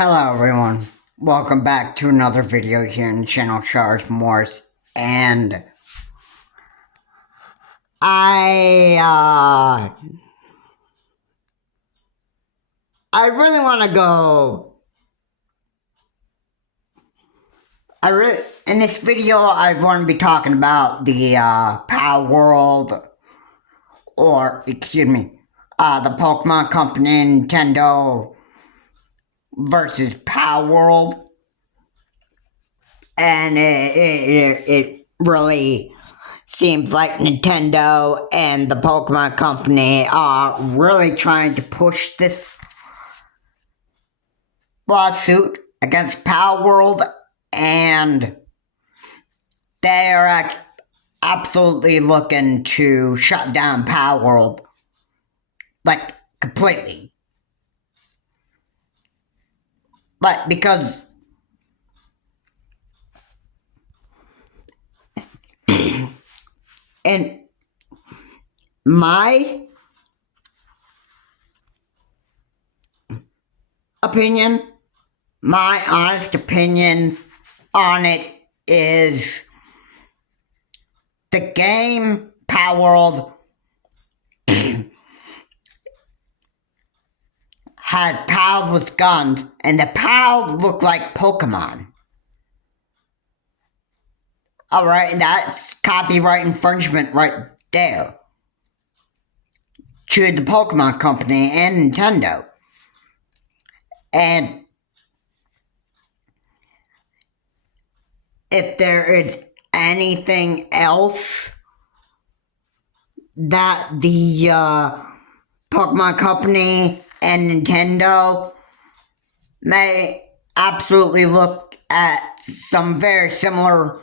Hello everyone, welcome back to another video here in the channel Charles Morris, and I really want to go, in this video I want to be talking about the Palworld, or excuse me, the Pokemon Company and Nintendo versus Palworld, and it really seems like Nintendo and the Pokemon Company are really trying to push this lawsuit against Palworld, and they are absolutely looking to shut down Palworld, like, completely. But because in my opinion, my honest opinion on it is the game Palworld had pals with guns, and the pals look like Pokemon. Alright, that's copyright infringement right there to the Pokemon Company and Nintendo. And if there is anything else that the Pokemon Company and Nintendo may absolutely look at some very similar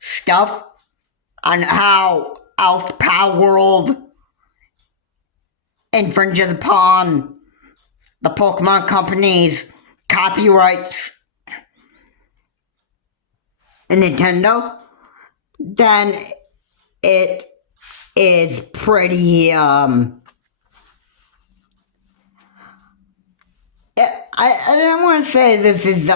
stuff on how else Palworld infringes upon the Pokemon Company's copyrights in Nintendo, then it is pretty, I don't want to say this is,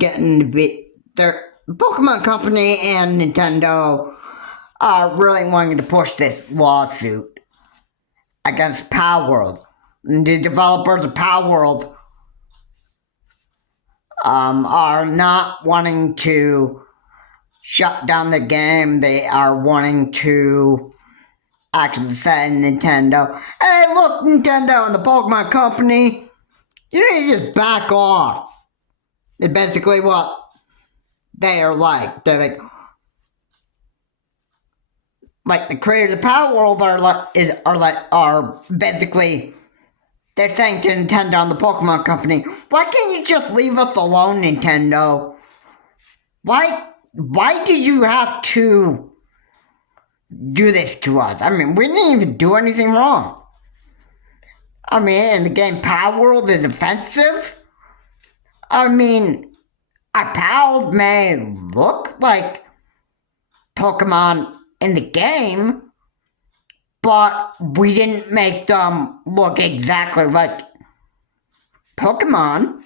getting to be, the Pokemon Company and Nintendo are really wanting to push this lawsuit against Palworld. The developers of Palworld are not wanting to shut down the game. They are wanting to actually say to Nintendo, hey look, Nintendo and the Pokemon Company, you need to just back off. It's basically what they are like. They're like the creators of Palworld are basically, they're saying to Nintendo and the Pokemon Company, why can't you just leave us alone, Nintendo? Why do you have to do this to us? I mean, we didn't even do anything wrong. I mean, in the game Palworld is offensive. I mean, our pals may look like Pokemon in the game, but we didn't make them look exactly like Pokemon.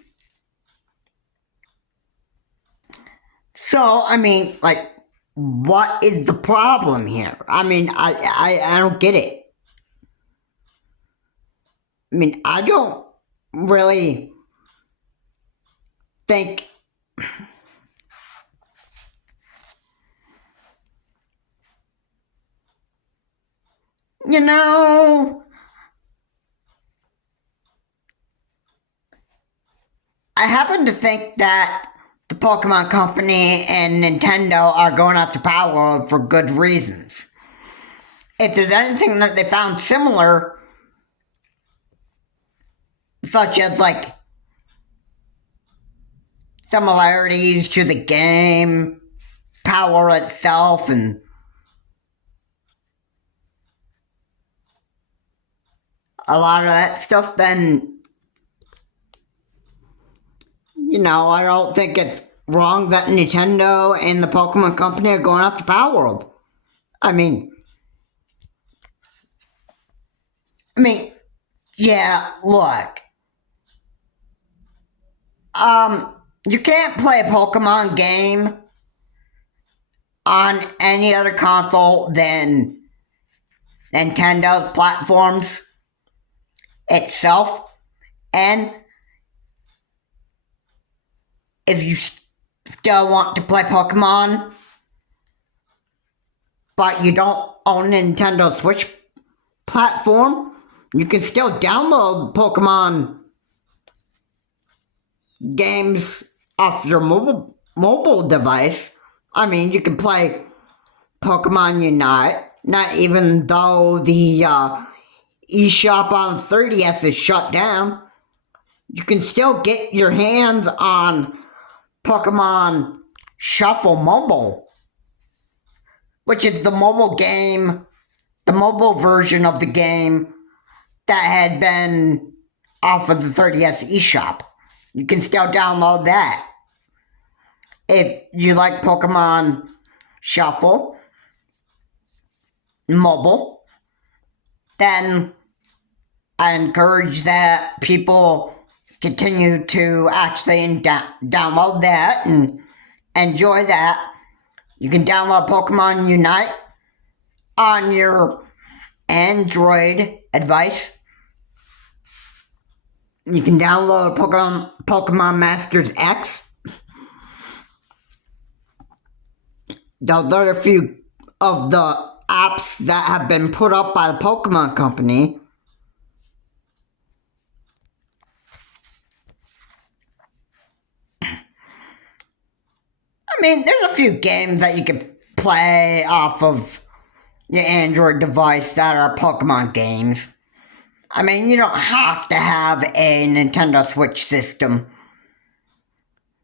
So, I mean, like, what is the problem here? I mean, I don't get it. I mean, I don't really think you know, I happen to think that the Pokemon Company and Nintendo are going after Palworld for good reasons. If there's anything that they found similar, such as like similarities to the game, power itself, and a lot of that stuff, then, you know, I don't think it's wrong that Nintendo and the Pokemon Company are going after Palworld. I mean, yeah, look. You can't play a Pokemon game on any other console than Nintendo's platforms itself. And if you still want to play Pokemon, but you don't own a Nintendo Switch platform, you can still download Pokemon games off your mobile device. I mean, you can play Pokemon Unite, not even though the eShop on 3DS is shut down. You can still get your hands on Pokemon Shuffle Mobile, which is the mobile game, the mobile version of the game that had been off of the 3DS eShop. You can still download that. If you like Pokemon Shuffle Mobile, then I encourage that people continue to actually download that and enjoy that. You can download Pokemon Unite on your Android device. You can download Pokemon Masters X. Those are a few of the apps that have been put up by the Pokemon Company. I mean, there's a few games that you can play off of your Android device that are Pokemon games. I mean, you don't have to have a Nintendo Switch system.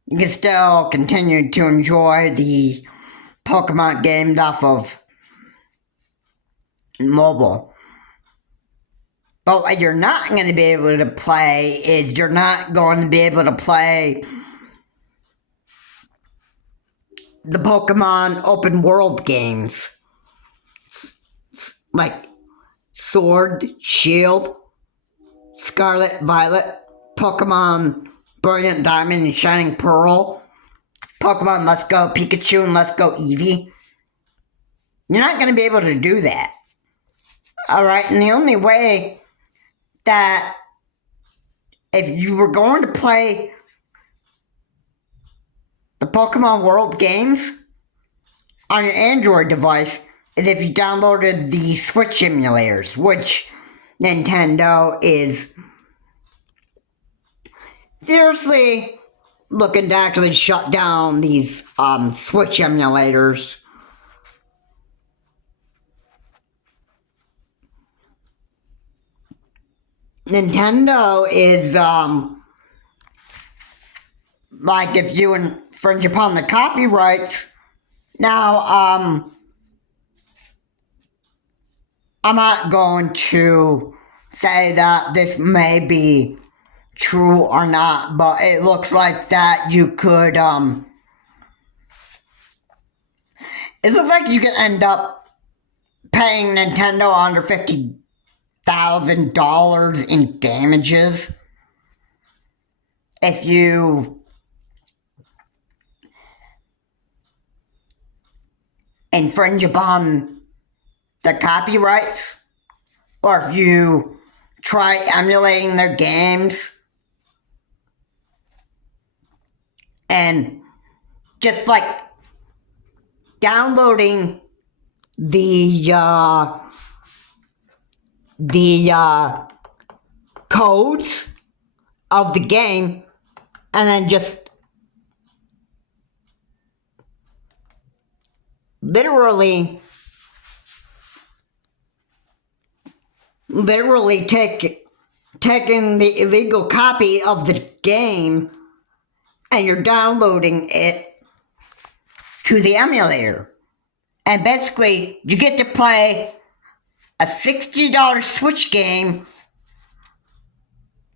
You can still continue to enjoy the Pokemon games off of mobile. But what you're not going to be able to play is you're not going to be able to play the Pokemon open world games. Like Sword, Shield, Scarlet, Violet, Pokemon Brilliant Diamond and Shining Pearl, Pokemon Let's Go Pikachu and Let's Go Eevee. You're not going to be able to do that. Alright, and the only way that if you were going to play the Pokemon World games on your Android device is if you downloaded the Switch emulators, which Nintendo is seriously looking to actually shut down these Switch emulators. Nintendo is like if you infringe upon the copyrights. Now I'm not going to say that this may be true or not, but it looks like that you could it looks like you could end up paying Nintendo under $50,000 in damages if you infringe upon the copyrights, or if you try emulating their games and just like downloading the codes of the game and then just literally taking the illegal copy of the game and you're downloading it to the emulator. And basically, you get to play a $60 Switch game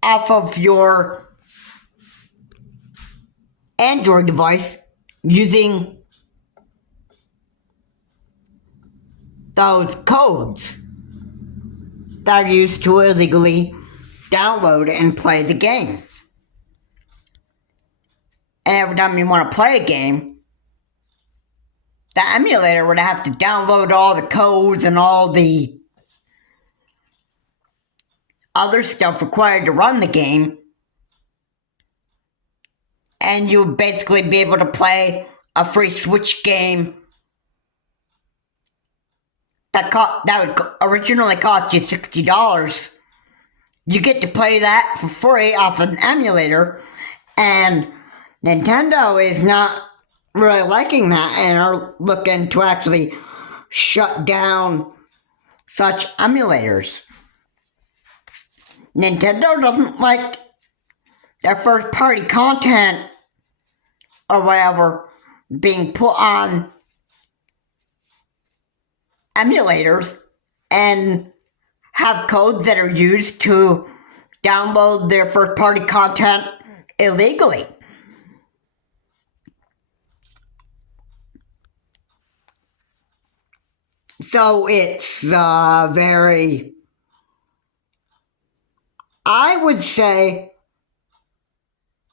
off of your Android device using those codes that are used to illegally download and play the game. and every time you want to play a game, the emulator would have to download all the codes and all the other stuff required to run the game, and you would basically be able to play a free Switch game that would originally cost you $60. You get to play that for free off an emulator, and Nintendo is not really liking that and are looking to actually shut down such emulators. Nintendo doesn't like their first party content or whatever being put on emulators and have codes that are used to download their first party content illegally. So it's I would say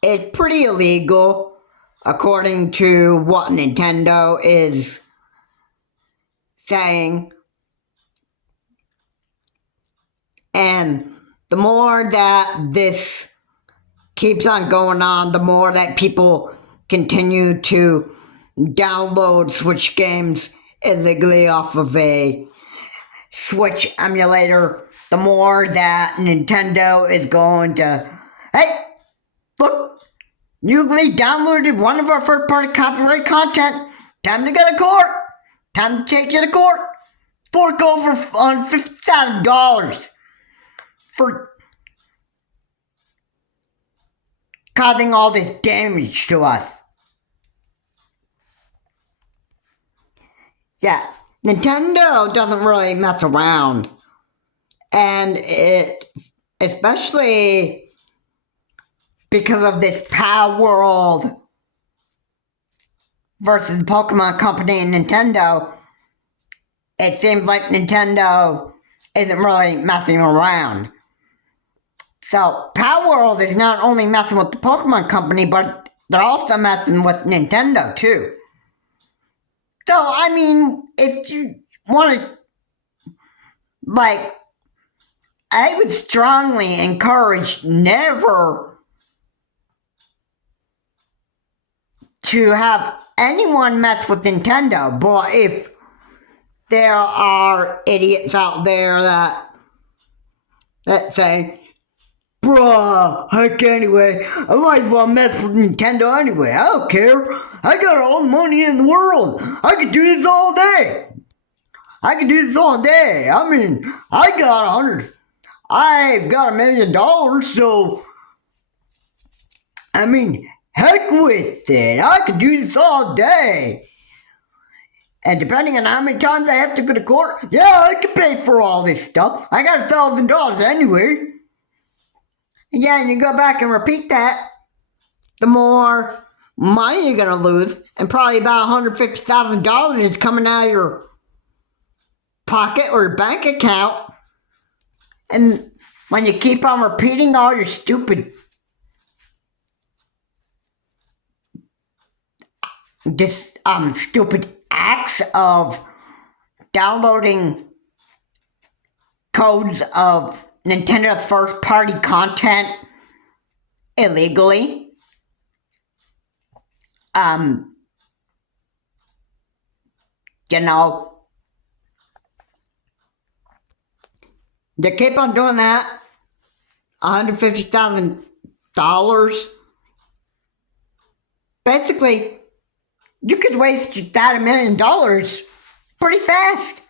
it's pretty illegal according to what Nintendo is saying. And the more that this keeps on going on, the more that people continue to download Switch games illegally off of a Switch emulator, the more that Nintendo is going to, hey, look, you illegally downloaded one of our first-party copyright content. Time to go to court. Time to take you to court. Fork over on $50,000 for causing all this damage to us. Yeah, Nintendo doesn't really mess around. And especially because of this Palworld versus Pokemon Company and Nintendo, it seems like Nintendo isn't really messing around. So, Palworld is not only messing with the Pokemon Company, but they're also messing with Nintendo, too. So, I mean, if you want to, I would strongly encourage never to have anyone mess with Nintendo, but if there are idiots out there that say, bruh, heck anyway, I might as well mess with Nintendo anyway, I don't care, I got all the money in the world, I could do this all day, I mean, I've got $1 million, so, I mean, heck with it, I could do this all day. And depending on how many times I have to go to court, yeah, I can pay for all this stuff. I got $1,000 anyway. And yeah, and you go back and repeat that, the more money you're going to lose, and probably about $150,000 is coming out of your pocket or your bank account. And when you keep on repeating all your stupid acts of downloading codes of Nintendo's first-party content illegally, they keep on doing that, $150,000, basically, you could waste that $1 million pretty fast.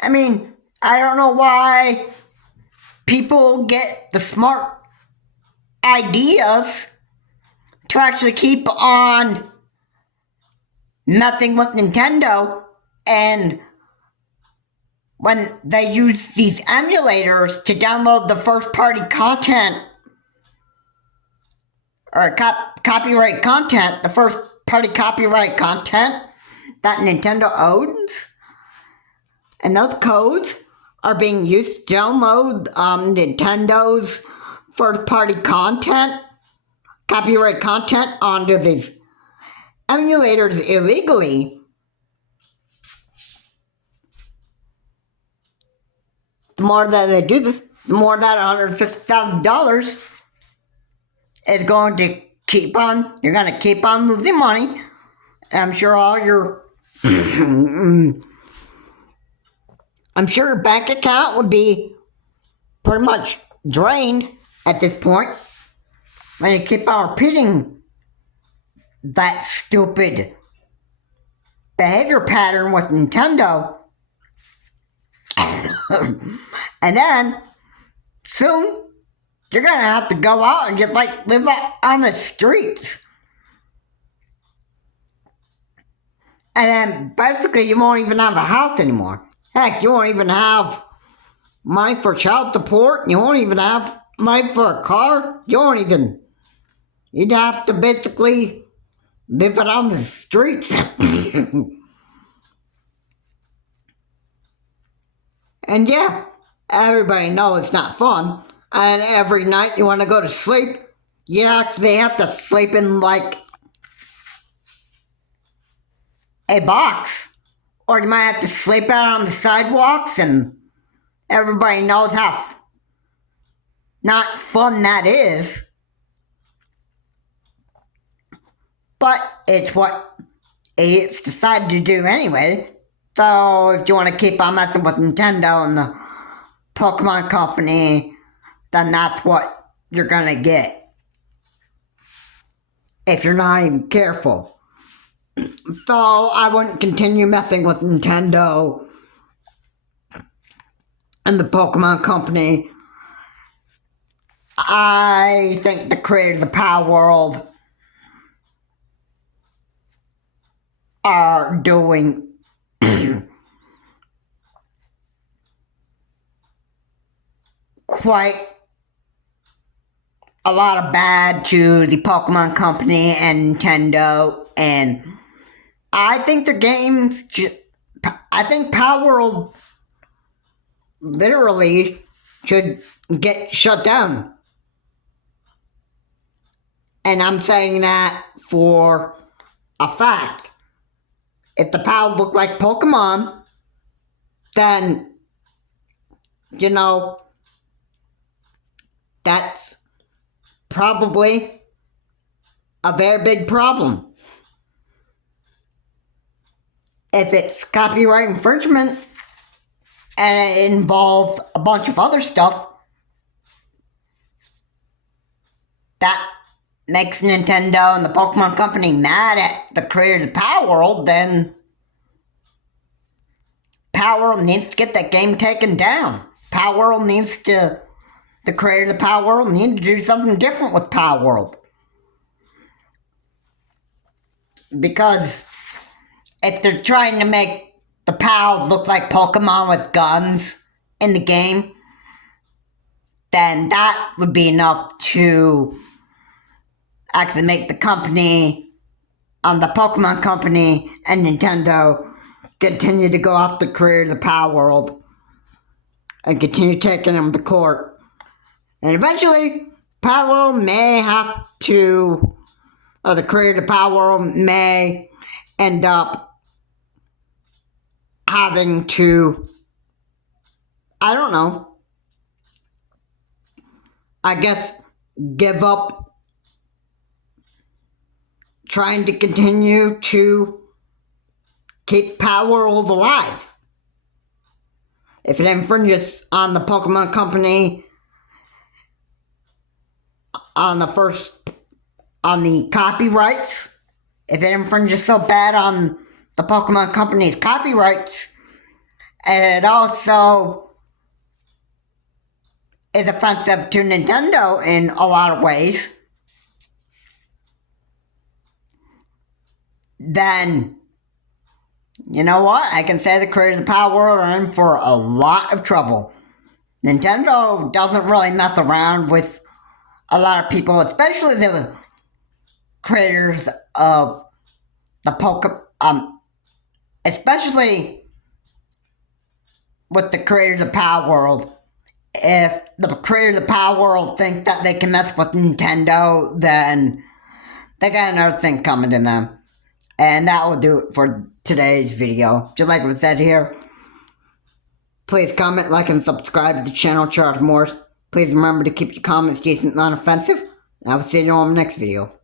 I mean, I don't know why people get the smart ideas to actually keep on messing with Nintendo, and when they use these emulators to download the first-party content or copyright content, the first-party copyright content that Nintendo owns, and those codes are being used to download Nintendo's first-party content copyright content onto these emulators illegally, the more that they do this, the more that $150,000 is going to keep on. You're going to keep on losing money. I'm sure all your I'm sure your bank account would be pretty much drained at this point when you keep on repeating that stupid behavior pattern with Nintendo. And then soon you're gonna have to go out and just like live on the streets. And then basically you won't even have a house anymore. Heck, you won't even have money for child support. You won't even have money for a car. You'd have to basically live it on the streets. And yeah, everybody knows it's not fun. And every night you want to go to sleep, you actually have to sleep in like a box. Or you might have to sleep out on the sidewalks, and everybody knows how not fun that is. But it's what idiots decide to do anyway. So if you want to keep on messing with Nintendo and the Pokemon Company, then that's what you're gonna get. If you're not even careful. So I wouldn't continue messing with Nintendo and the Pokemon Company. I think the creators of Palworld are doing quite a lot of bad to the Pokemon Company and Nintendo, and I think their games, I think Palworld literally should get shut down. And I'm saying that for a fact. If the pals look like Pokemon, then, that's probably a very big problem. If it's copyright infringement and it involves a bunch of other stuff that makes Nintendo and the Pokemon Company mad at the creators of Palworld, then Palworld needs to get that game taken down. The creators of Palworld need to do something different with Palworld. Because if they're trying to make the pals look like Pokemon with guns in the game, then that would be enough to actually make the company, the Pokemon Company and Nintendo continue to go off the creators of Palworld and continue taking them to court. And eventually, Palworld may have to, or the creators of Palworld may end up having to, I don't know, I guess give up trying to continue to keep Palworld alive. If it infringes on the Pokemon Company, on the copyrights, if it infringes so bad on the Pokemon Company's copyrights, and it also is offensive to Nintendo in a lot of ways, then, you know what? I can say the creators of Palworld are in for a lot of trouble. Nintendo doesn't really mess around with a lot of people, especially the creators of the especially with the creators of Palworld If the creator of the Palworld think that they can mess with Nintendo, then they got another thing coming to them. And that will do it for today's video. Just like it said here, please comment, like, and subscribe to the channel, Charles Morris. Please remember to keep your comments decent and non-offensive. And I will see you on the next video.